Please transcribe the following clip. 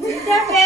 你先